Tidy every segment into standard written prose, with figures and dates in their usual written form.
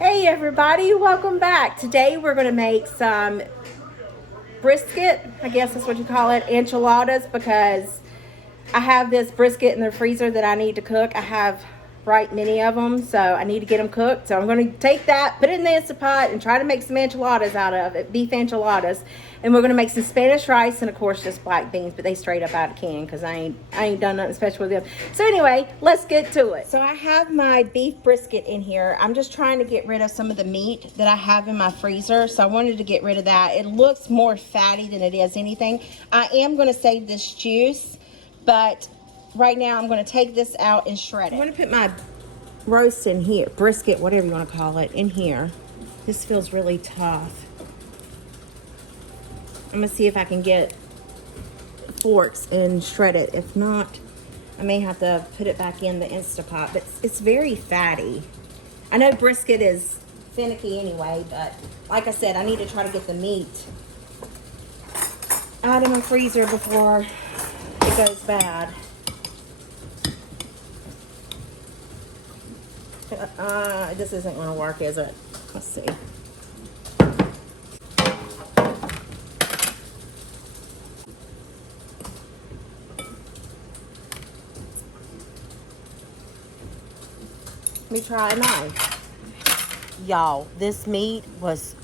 Hey everybody, welcome back. Today we're going to make some brisket, I guess that's what you call it, enchiladas, because I have this brisket in the freezer that I need to cook. I have right many of them, so I need to get them cooked. So I'm going to take that, put it in the Instant Pot, and try to make some enchiladas out of it, beef enchiladas. And we're going to make some Spanish rice and of course just black beans, but they straight up out of can because I ain't done nothing special with them. So anyway, let's get to it. So I have my beef brisket in here. I'm just trying to get rid of some of the meat that I have in my freezer. So I wanted to get rid of that. It looks more fatty than it is anything. I am going to save this juice, but right now I'm going to take this out and shred it. I'm going to put my roast in here, brisket, whatever you want to call it, in here. This feels really tough. I'm going to see if I can get forks and shred it. If not, I may have to put it back in the Instapot. But it's very fatty. I know brisket is finicky anyway, but like I said, I need to try to get the meat out of my freezer before it goes bad. This isn't going to work, is it? Let's see. Let me try a knife. Y'all, this meat was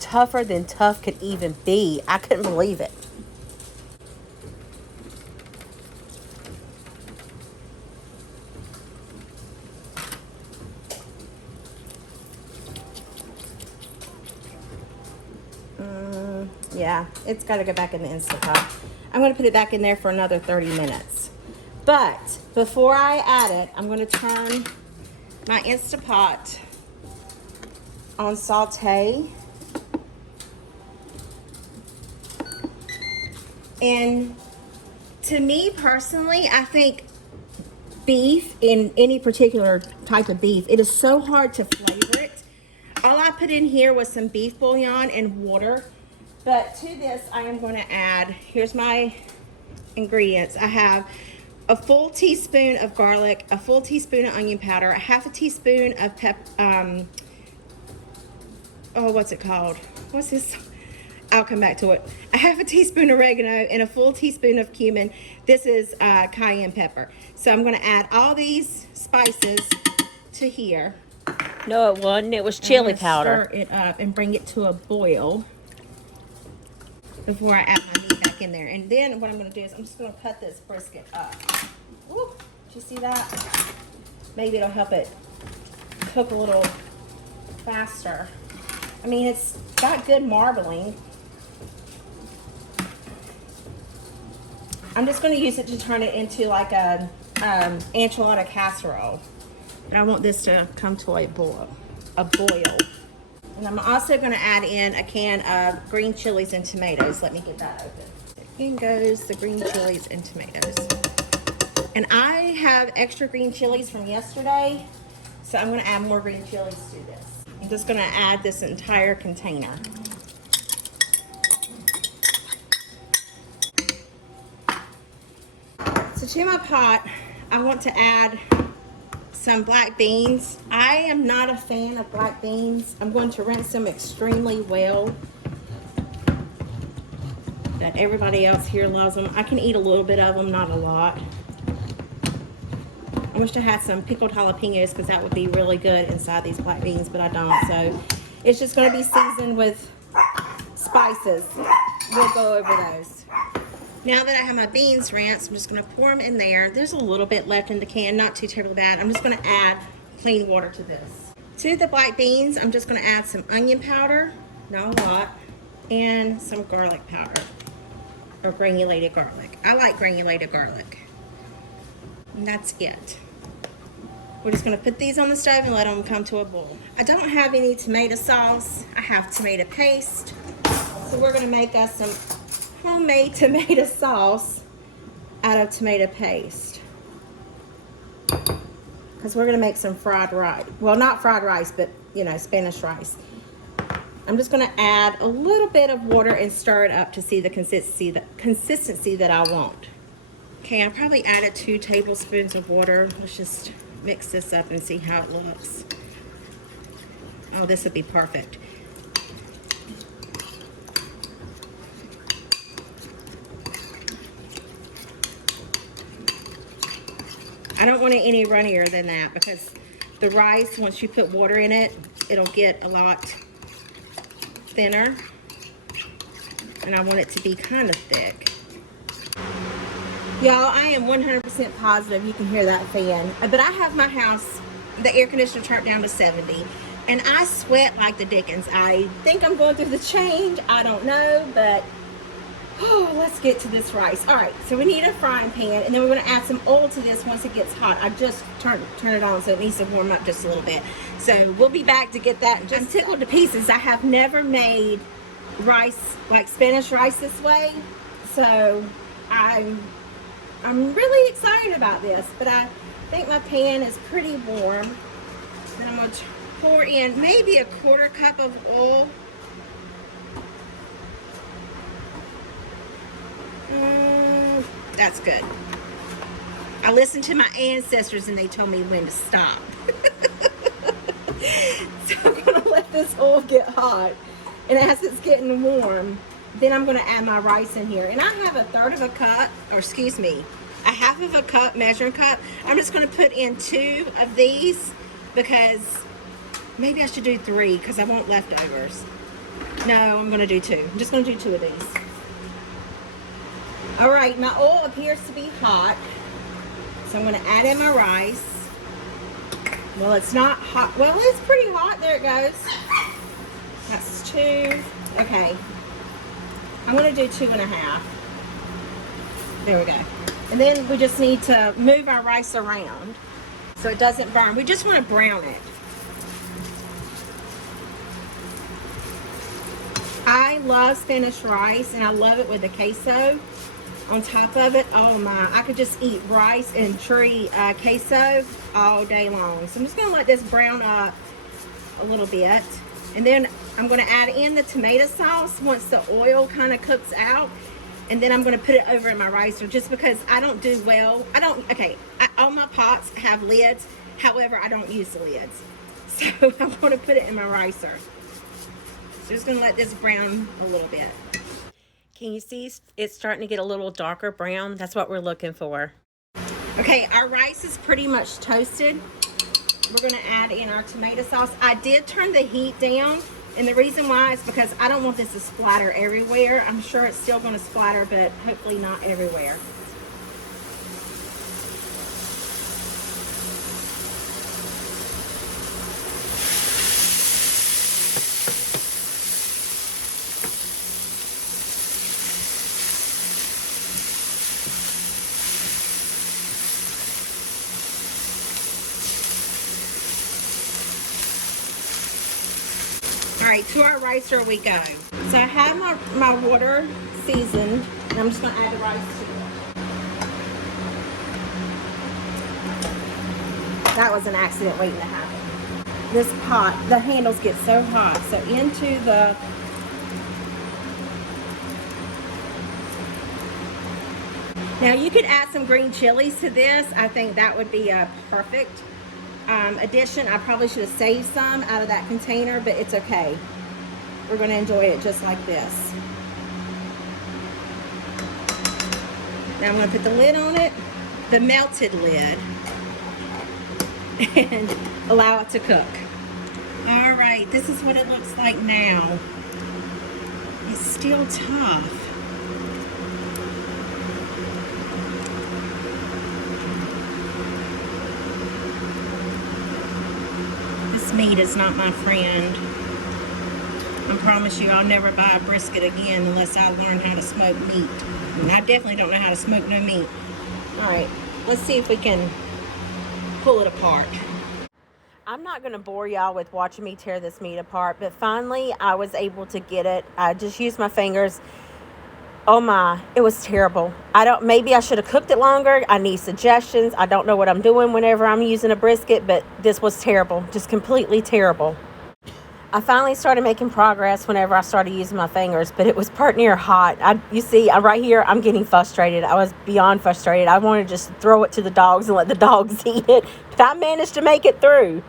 tougher than tough could even be. I couldn't believe it. Yeah, it's got to go back in the Instant Pot. I'm going to put it back in there for another 30 minutes. But before I add it, I'm going to turn my Instant Pot on saute. And to me personally, I think beef, in any particular type of beef, it is so hard to flavor it. All I put in here was some beef bouillon and water. But to this, I am going to add, here's my ingredients. I have a full teaspoon of garlic, a full teaspoon of onion powder, a half a teaspoon of what's it called? What's this? I'll come back to it. A half a teaspoon of oregano and a full teaspoon of cumin. This is cayenne pepper. So I'm going to add all these spices to here. No, it wasn't. It was chili powder. Stir it up and bring it to a boil before I add my meat back in there. And then what I'm going to do is I'm just going to cut this brisket up. Woo, did you see that? Maybe it'll help it cook a little faster. I mean, it's got good marbling. I'm just going to use it to turn it into like a enchilada casserole. And I want this to come to a boil. And I'm also going to add in a can of green chilies and tomatoes. Let me get that open. In goes the green chilies and tomatoes. And I have extra green chilies from yesterday, so I'm going to add more green chilies to this. I'm just going to add this entire container. So to my pot, I want to add some black beans. I am not a fan of black beans. I'm going to rinse them extremely well. But everybody else here loves them. I can eat a little bit of them, not a lot. I wish I had some pickled jalapenos because that would be really good inside these black beans, but I don't. So it's just going to be seasoned with spices. We'll go over those. Now that I have my beans rinsed, I'm just going to pour them in there. There's a little bit left in the can, not too terribly bad. I'm just going to add clean water to this. To the black beans, I'm just going to add some onion powder, not a lot, and some garlic powder, or granulated garlic. I like granulated garlic. And that's it. We're just going to put these on the stove and let them come to a boil. I don't have any tomato sauce. I have tomato paste. So we're going to make us some homemade tomato sauce out of tomato paste, because we're going to make some fried rice. Well, not fried rice, but you know, Spanish rice. I'm just going to add a little bit of water and stir it up to see the consistency that I want. Okay, I probably added 2 tablespoons of water. Let's just mix this up and see how it looks. Oh, this would be perfect. I don't want it any runnier than that because the rice, once you put water in it, it'll get a lot thinner. And I want it to be kind of thick. Y'all, I am 100% positive you can hear that fan. But I have my house, the air conditioner turned down to 70. And I sweat like the dickens. I think I'm going through the change. I don't know, but oh, let's get to this rice. All right, so we need a frying pan, and then we're going to add some oil to this once it gets hot. I just turn it on, so it needs to warm up just a little bit. So we'll be back to get that. I'm tickled to pieces. I have never made rice, like Spanish rice this way, so I'm really excited about this, but I think my pan is pretty warm. Then I'm going to pour in maybe a 1/4 cup of oil. That's good. I listened to my ancestors and they told me when to stop. So I'm going to let this oil get hot. And as it's getting warm, then I'm going to add my rice in here. And I have a 1/3 of a cup, or excuse me, a 1/2 of a cup, measuring cup. I'm just going to put in 2 of these because maybe I should do 3 because I want leftovers. No, I'm going to do 2. I'm just going to do 2 of these. All right, my oil appears to be hot. So I'm going to add in my rice. Well, it's not hot. Well, it's pretty hot. There it goes. That's 2. Okay. I'm going to do 2.5. There we go. And then we just need to move our rice around so it doesn't burn. We just want to brown it. I love Spanish rice, and I love it with the queso on top of it. Oh my, I could just eat rice and churi queso all day long. So I'm just going to let this brown up a little bit. And then I'm going to add in the tomato sauce once the oil kind of cooks out. And then I'm going to put it over in my ricer just because I don't do well. All my pots have lids. However, I don't use the lids. So I'm going to put it in my ricer. So just going to let this brown a little bit. Can you see it's starting to get a little darker brown? That's what we're looking for. Okay, our rice is pretty much toasted. We're going to add in our tomato sauce. I did turn the heat down, and the reason why is because I don't want this to splatter everywhere. I'm sure it's still going to splatter, but hopefully not everywhere. All right, to our ricer we go. So I have my water seasoned, and I'm just going to add the rice to it. That was an accident waiting to happen. This pot, the handles get so hot. So into the now you could add some green chilies to this. I think that would be a perfect addition. I probably should have saved some out of that container, but it's okay. We're going to enjoy it just like this. Now I'm going to put the lid on it, the melted lid, and allow it to cook. All right, this is what it looks like now. It's still tough. Meat is not my friend. I promise you I'll never buy a brisket again unless I learn how to smoke meat. And I definitely don't know how to smoke no meat. Alright, let's see if we can pull it apart. I'm not going to bore y'all with watching me tear this meat apart, but finally I was able to get it. I just used my fingers. Oh my, it was terrible. Maybe I should have cooked it longer. I need suggestions. I don't know what I'm doing whenever I'm using a brisket, but this was terrible. Just completely terrible. I finally started making progress whenever I started using my fingers, but it was part near hot. You see, right here, I'm getting frustrated. I was beyond frustrated. I wanted to just throw it to the dogs and let the dogs eat it, but I managed to make it through.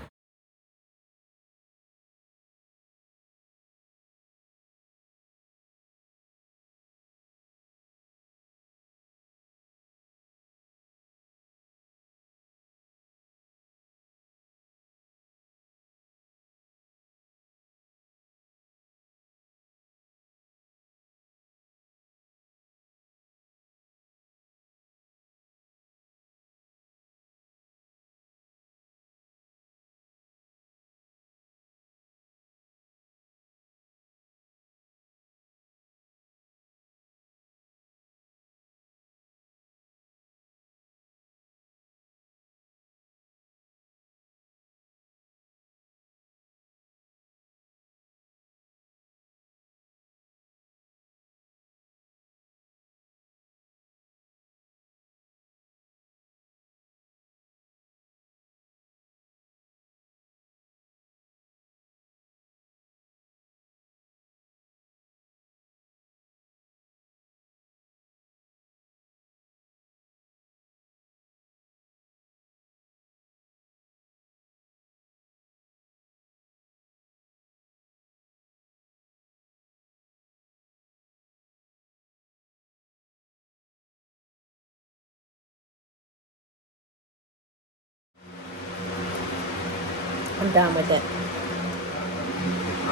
I'm done with it.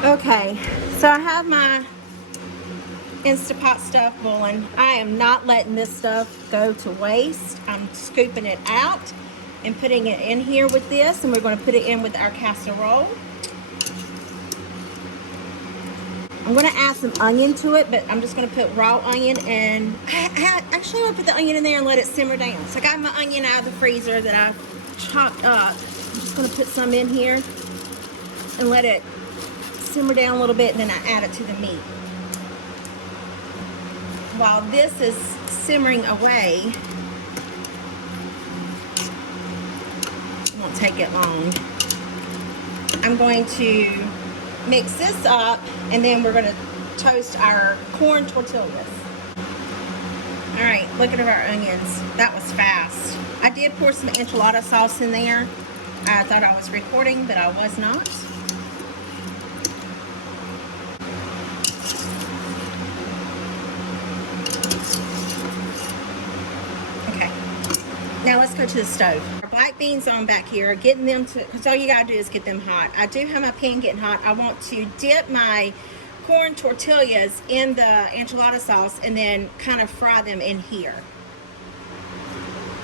Okay, so I have my Instapot stuff boiling. I am not letting this stuff go to waste. I'm scooping it out and putting it in here with this, and we're going to put it in with our casserole. I'm going to add some onion to it, but I'm just going to put raw onion, and I actually want to put the onion in there and let it simmer down. So I got my onion out of the freezer that I chopped up. I'm just going to put some in here and let it simmer down a little bit, and then I add it to the meat. While this is simmering away, it won't take it long, I'm going to mix this up, and then we're going to toast our corn tortillas. All right, look at our onions. That was fast. I did pour some enchilada sauce in there. I thought I was recording, but I was not. Now let's go to the stove. Our black beans on back here, getting them to, because all you gotta do is get them hot. I do have my pan getting hot. I want to dip my corn tortillas in the enchilada sauce and then kind of fry them in here.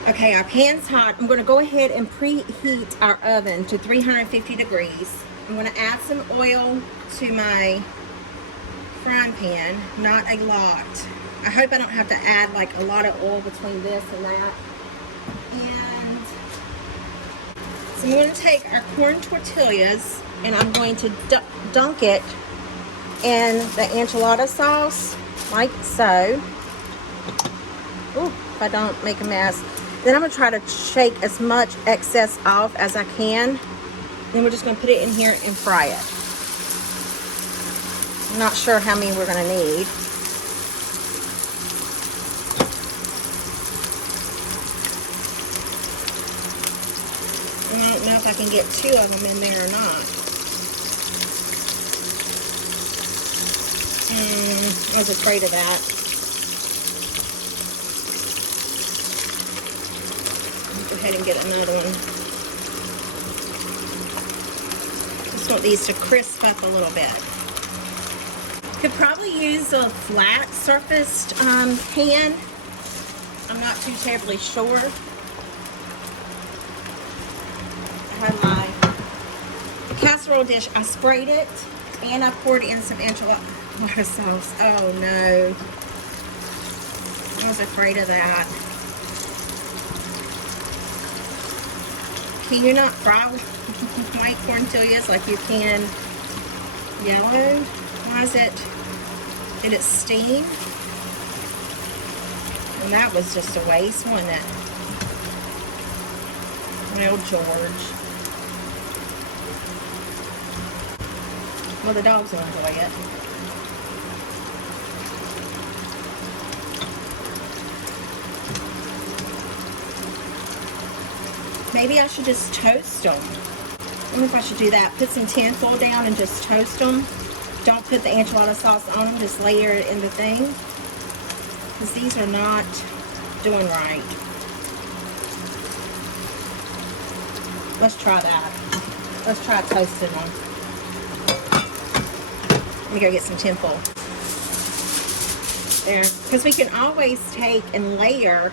Okay, our pan's hot. I'm gonna go ahead and preheat our oven to 350 degrees. I'm gonna add some oil to my frying pan, not a lot. I hope I don't have to add like a lot of oil between this and that. And so I'm going to take our corn tortillas and I'm going to dunk it in the enchilada sauce, like so. Ooh, if I don't make a mess. Then I'm going to try to shake as much excess off as I can. Then we're just going to put it in here and fry it. I'm not sure how many we're going to need. I don't know if I can get 2 of them in there or not. I was afraid of that. I'll go ahead and get another one. Just want these to crisp up a little bit. Could probably use a flat surfaced pan. I'm not too terribly sure. Have my casserole dish. I sprayed it and I poured in some enchilada sauce. Oh no, I was afraid of that. Can you not fry white corn tortillas like you can yellow? Why is it? Did it steam? And that was just a waste, wasn't it? Well, George. Well, the dogs will enjoy it. Maybe I should just toast them. I wonder if I should do that. Put some tin foil down and just toast them. Don't put the enchilada sauce on them. Just layer it in the thing. Because these are not doing right. Let's try that. Let's try toasting them. Let me go get some tin foil. There. Because we can always take and layer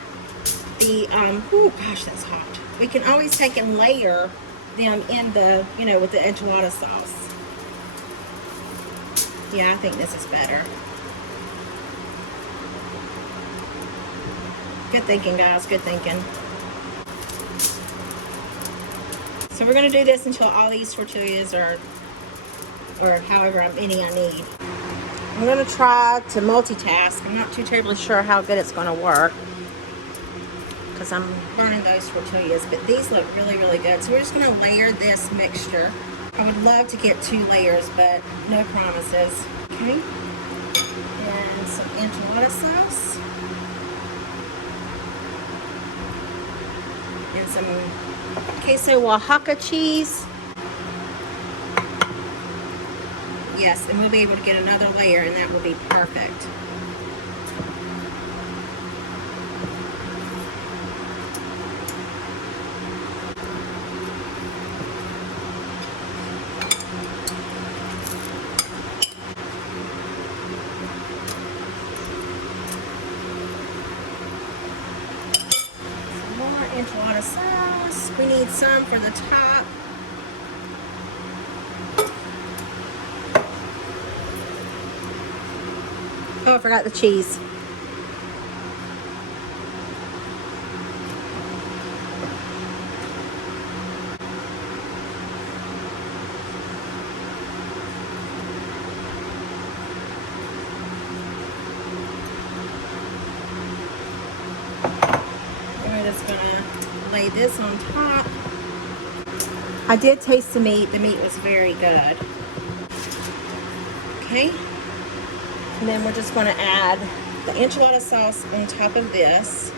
the, oh gosh, that's hot. We can always take and layer them in the, you know, with the enchilada sauce. Yeah, I think this is better. Good thinking, guys. Good thinking. So we're going to do this until all these tortillas are, or however many I need. I'm going to try to multitask. I'm not too terribly sure how good it's going to work because I'm burning those tortillas, but these look really, really good. So we're just going to layer this mixture. I would love to get 2 layers, but no promises. Okay. And some enchilada sauce. And some queso Oaxaca cheese. Yes, and we'll be able to get another layer, and that will be perfect. enchilada sauce. We need some for the top. Oh, I forgot the cheese. We're just gonna lay this on top. I did taste the meat. The meat was very good. Okay. And then we're just gonna add the enchilada sauce on top of this.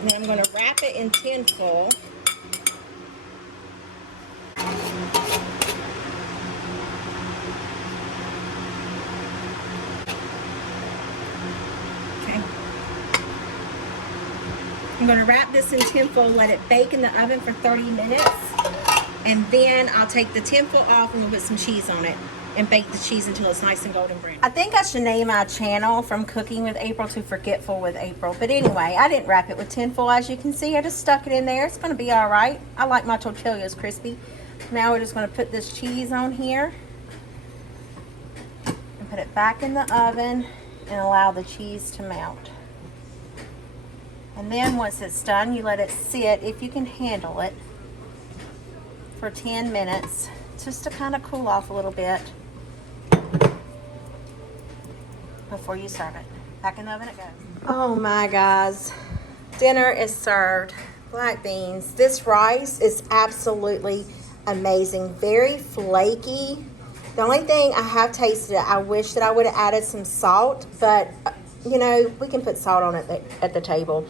And then I'm gonna wrap it in tin foil. I'm going to wrap this in tin foil, let it bake in the oven for 30 minutes, and then I'll take the tin foil off and we'll put some cheese on it and bake the cheese until it's nice and golden brown. I think I should name my channel From Cooking with April to Forgetful with April. But anyway, I didn't wrap it with tin foil, as you can see. I just stuck it in there. It's going to be all right. I like my tortillas crispy. Now we're just going to put this cheese on here and put it back in the oven and allow the cheese to melt. And then once it's done, you let it sit, if you can handle it, for 10 minutes, just to kind of cool off a little bit before you serve it. Back in the oven it goes. Oh my guys, dinner is served. Black beans. This rice is absolutely amazing. Very flaky. The only thing I have tasted it, I wish that I would have added some salt, but you know, we can put salt on it at the table.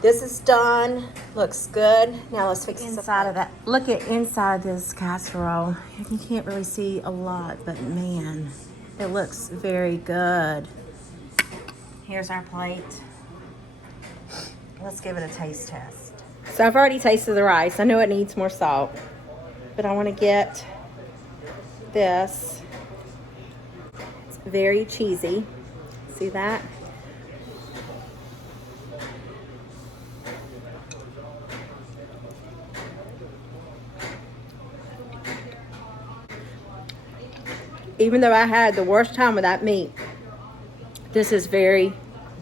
This is done. Looks good. Now let's fix inside of that. Look at inside this casserole. You can't really see a lot, but man, it looks very good. Here's our plate. Let's give it a taste test. So I've already tasted the rice. I know it needs more salt, but I want to get this. It's very cheesy. See that? Even though I had the worst time with that meat, this is very,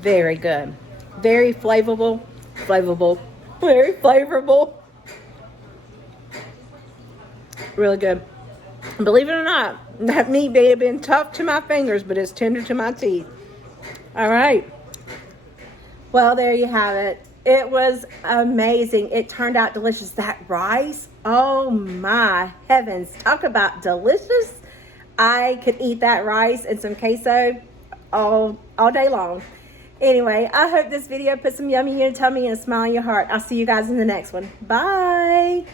very good. Very flavorful, very flavorful. Really good. Believe it or not, that meat may have been tough to my fingers, but it's tender to my teeth. All right. Well, there you have it. It was amazing. It turned out delicious. That rice, oh my heavens. Talk about delicious. I could eat that rice and some queso all day long. Anyway, I hope this video put some yummy in your tummy and a smile in your heart. I'll see you guys in the next one. Bye.